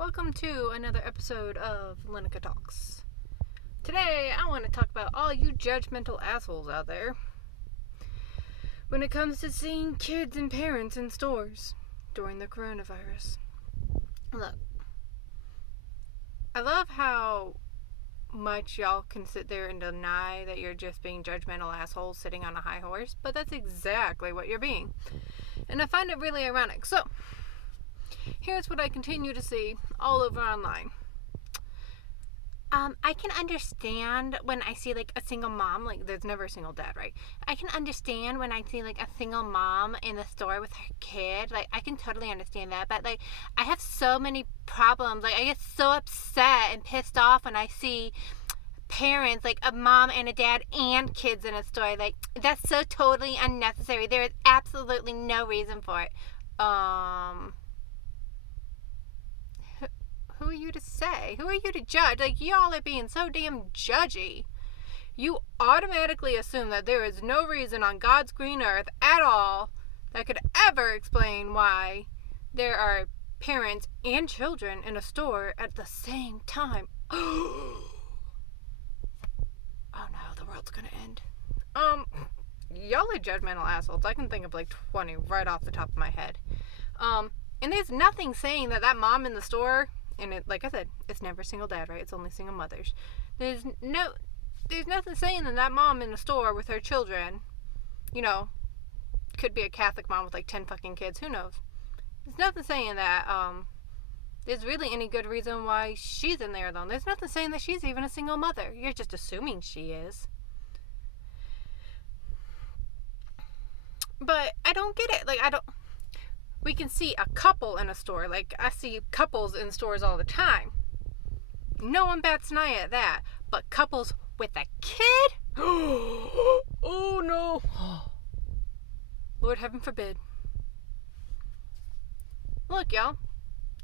Welcome to another episode of Leneka Talks. Today, I want to talk about all you judgmental assholes out there when it comes to seeing kids and parents in stores during the coronavirus. Look, I love how much y'all can sit there and deny that you're just being judgmental assholes sitting on a high horse, but that's exactly what you're being. And I find it really ironic. So, here's what I continue to see all over online. I can understand when I see like a single mom, like there's never a single dad, right? I can understand when I see like a single mom in the store with her kid. Like I can totally understand that, but like I have so many problems. Like I get so upset and pissed off when I see parents, like a mom and a dad and kids in a store. Like that's so totally unnecessary. There is absolutely no reason for it. Who are you to say? Who are you to judge? Like, y'all are being so damn judgy. You automatically assume that there is no reason on God's green earth at all that could ever explain why there are parents and children in a store at the same time. Oh no, the world's gonna end. Y'all are judgmental assholes. I can think of like 20 right off the top of my head. And there's nothing saying that mom in the store, and it, like I said, it's never single dad, right? It's only single mothers. There's nothing saying that mom in the store with her children, could be a Catholic mom with like 10 fucking kids. Who knows? There's nothing saying that there's really any good reason why she's in there alone. There's nothing saying that she's even a single mother. You're just assuming she is. But I don't get it. We can see a couple in a store. Like, I see couples in stores all the time. No one bats an eye at that. But couples with a kid? Oh, no. Lord heaven forbid. Look, y'all.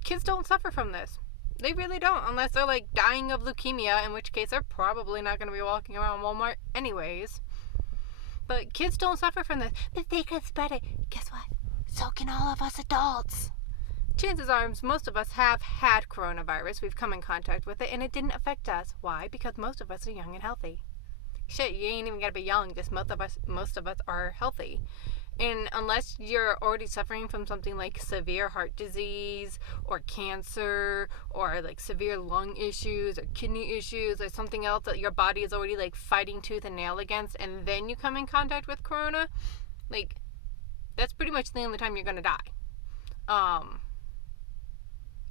Kids don't suffer from this. They really don't. Unless they're, like, dying of leukemia, in which case they're probably not going to be walking around Walmart anyways. But kids don't suffer from this. But they could spread it. Guess what? So can all of us adults. Chances are most of us have had coronavirus. We've come in contact with it and it didn't affect us. Why? Because most of us are young and healthy. Shit, you ain't even gotta be young. Just most of us are healthy. And unless you're already suffering from something like severe heart disease or cancer or like severe lung issues or kidney issues or something else that your body is already like fighting tooth and nail against, and then you come in contact with corona, like that's pretty much the only time you're going to die.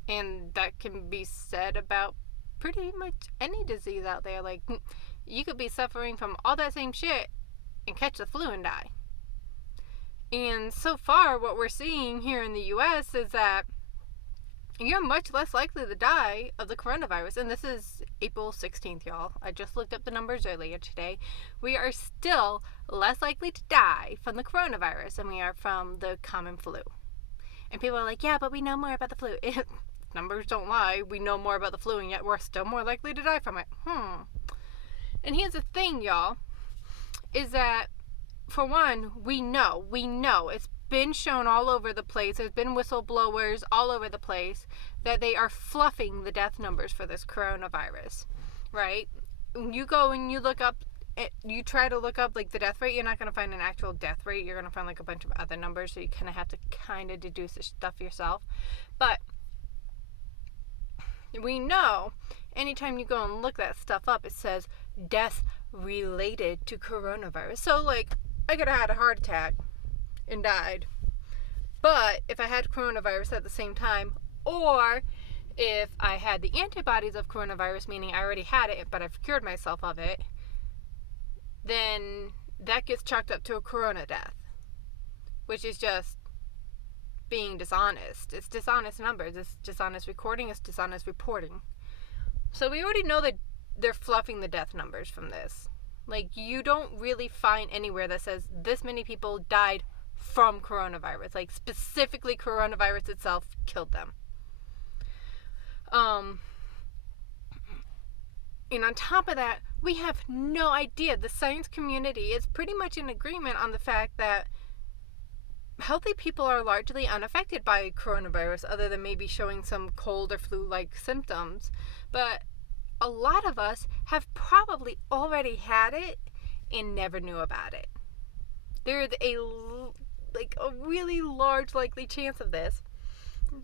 And that can be said about pretty much any disease out there. Like, you could be suffering from all that same shit and catch the flu and die. And so far, what we're seeing here in the U.S. is that you're much less likely to die of the coronavirus. And this is April 16th, y'all. I just looked up the numbers earlier today. We are still less likely to die from the coronavirus than we are from the common flu. And people are like, yeah, but we know more about the flu. Numbers don't lie. We know more about the flu, and yet we're still more likely to die from it. And here's the thing, y'all, is that, for one, we know. It's been shown all over the place. There's been whistleblowers all over the place that they are fluffing the death numbers for this coronavirus, right? You go and you look up, you try to look up like the death rate, you're not going to find an actual death rate. You're going to find like a bunch of other numbers, so you kind of have to deduce this stuff yourself. But we know anytime you go and look that stuff up, it says death related to coronavirus. So like, I could have had a heart attack and died. But if I had coronavirus at the same time, or if I had the antibodies of coronavirus, meaning I already had it, but I've cured myself of it, then that gets chalked up to a corona death, which is just being dishonest. It's dishonest numbers. It's dishonest recording. It's dishonest reporting. So we already know that they're fluffing the death numbers from this. Like, you don't really find anywhere that says this many people died from coronavirus. Like, specifically coronavirus itself killed them. And on top of that, we have no idea. The science community is pretty much in agreement on the fact that healthy people are largely unaffected by coronavirus, other than maybe showing some cold or flu-like symptoms. But a lot of us have probably already had it and never knew about it. There's a really large likely chance of this.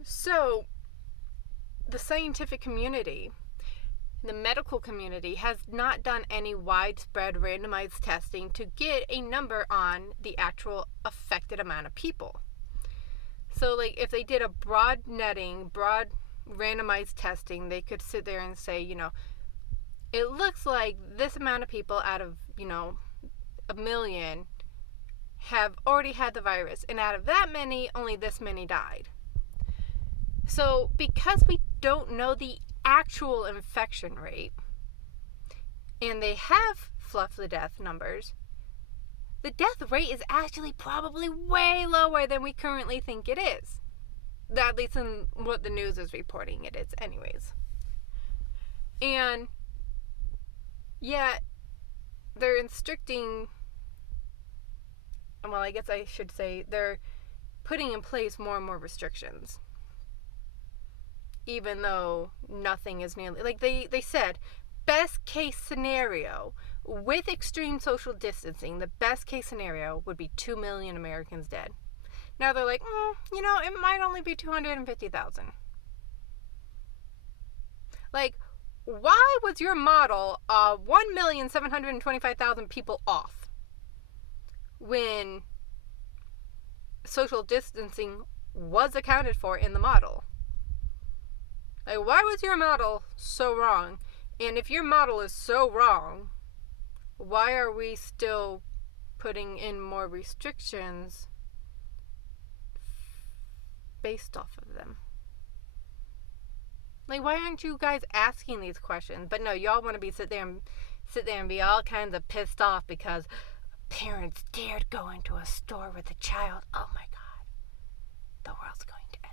So the scientific community, the medical community, has not done any widespread randomized testing to get a number on the actual affected amount of people. So, if they did a broad randomized testing, they could sit there and say, it looks like this amount of people out of, a million have already had the virus, and out of that many, only this many died. So, because we don't know the actual infection rate, and they have fluffed the death numbers, the death rate is actually probably way lower than we currently think it is. At least in what the news is reporting it is anyways. And yet they're I guess I should say they're putting in place more and more restrictions. Even though nothing is nearly, they said, best case scenario, with extreme social distancing, the best case scenario would be 2 million Americans dead. Now they're like, it might only be 250,000. Why was your model 1,725,000 people off when social distancing was accounted for in the model? Why was your model so wrong? And if your model is so wrong, why are we still putting in more restrictions based off of them? Why aren't you guys asking these questions? But no, y'all want to sit there and be all kinds of pissed off because parents dared go into a store with a child. Oh my God, the world's going to end.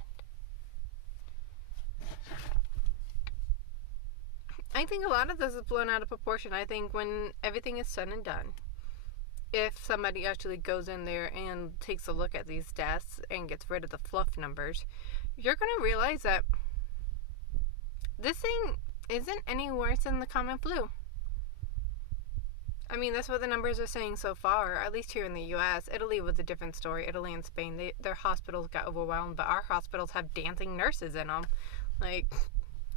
I think a lot of this is blown out of proportion. I think when everything is said and done, if somebody actually goes in there and takes a look at these deaths and gets rid of the fluff numbers, you're going to realize that this thing isn't any worse than the common flu. I mean, that's what the numbers are saying so far, at least here in the U.S. Italy was a different story. Italy and Spain, their hospitals got overwhelmed, but our hospitals have dancing nurses in them.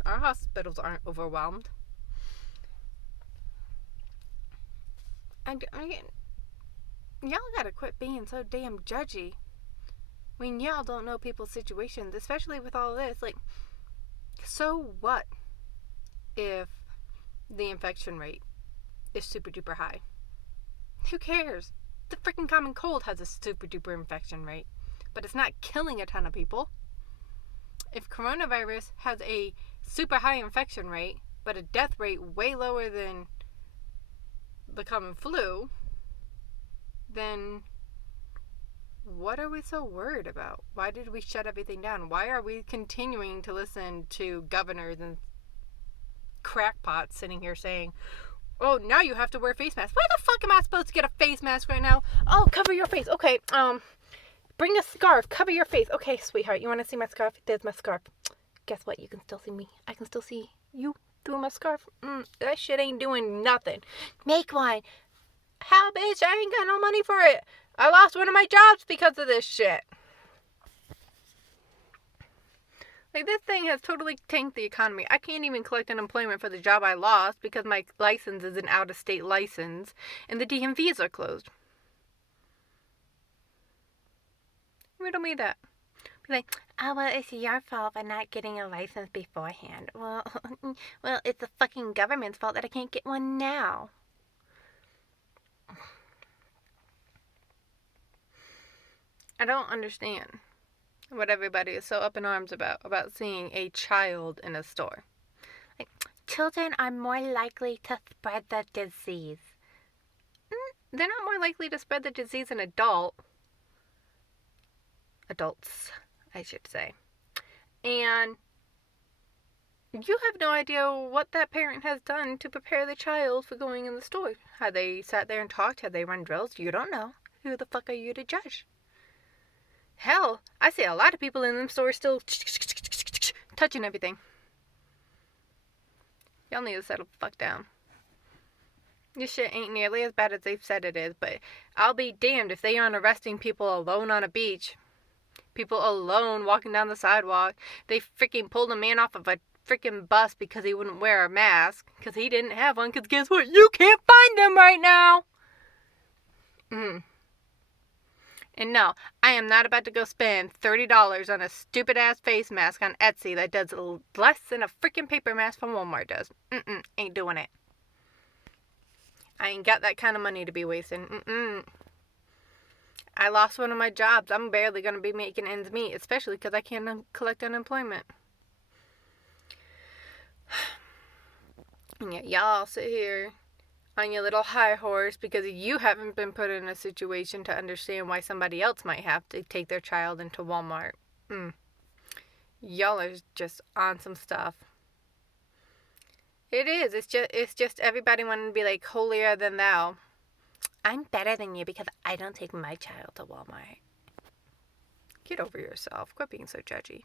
Our hospitals aren't overwhelmed. Y'all gotta quit being so damn judgy. I mean, y'all don't know people's situations, especially with all this. So what if the infection rate is super duper high? Who cares? The freaking common cold has a super duper infection rate, but it's not killing a ton of people. If coronavirus has a super high infection rate, but a death rate way lower than the common flu, then what are we so worried about? Why did we shut everything down? Why are we continuing to listen to governors and crackpots sitting here saying, oh, now you have to wear face masks? Where the fuck am I supposed to get a face mask right now? Oh, cover your face. Okay, bring a scarf. Cover your face. Okay, sweetheart, you want to see my scarf? There's my scarf. Guess what? You can still see me. I can still see you through my scarf. That shit ain't doing nothing. Make one. How, bitch? I ain't got no money for it. I lost one of my jobs because of this shit. This thing has totally tanked the economy. I can't even collect unemployment for the job I lost because my license is an out-of-state license and the DMVs are closed. Riddle me that. Be like, oh, well, it's your fault for not getting a license beforehand. Well, it's the fucking government's fault that I can't get one now. I don't understand what everybody is so up in arms about seeing a child in a store. Children are more likely to spread the disease. They're not more likely to spread the disease than adults, I should say. And you have no idea what that parent has done to prepare the child for going in the store. Have they sat there and talked? Have they run drills? You don't know. Who the fuck are you to judge? Hell, I see a lot of people in them stores still touching everything. Y'all need to settle the fuck down. This shit ain't nearly as bad as they've said it is, but I'll be damned if they aren't arresting people alone on a beach. People alone walking down the sidewalk. They freaking pulled a man off of a freaking bus because he wouldn't wear a mask. Because he didn't have one. Because guess what? You can't find him right now. And no, I am not about to go spend $30 on a stupid ass face mask on Etsy that does less than a freaking paper mask from Walmart does. Ain't doing it. I ain't got that kind of money to be wasting. I lost one of my jobs. I'm barely going to be making ends meet, especially because I can't collect unemployment. And yet y'all sit here on your little high horse because you haven't been put in a situation to understand why somebody else might have to take their child into Walmart. Y'all are just on some stuff. It is. It's just everybody wanting to be like holier than thou. I'm better than you because I don't take my child to Walmart. Get over yourself. Quit being so judgy.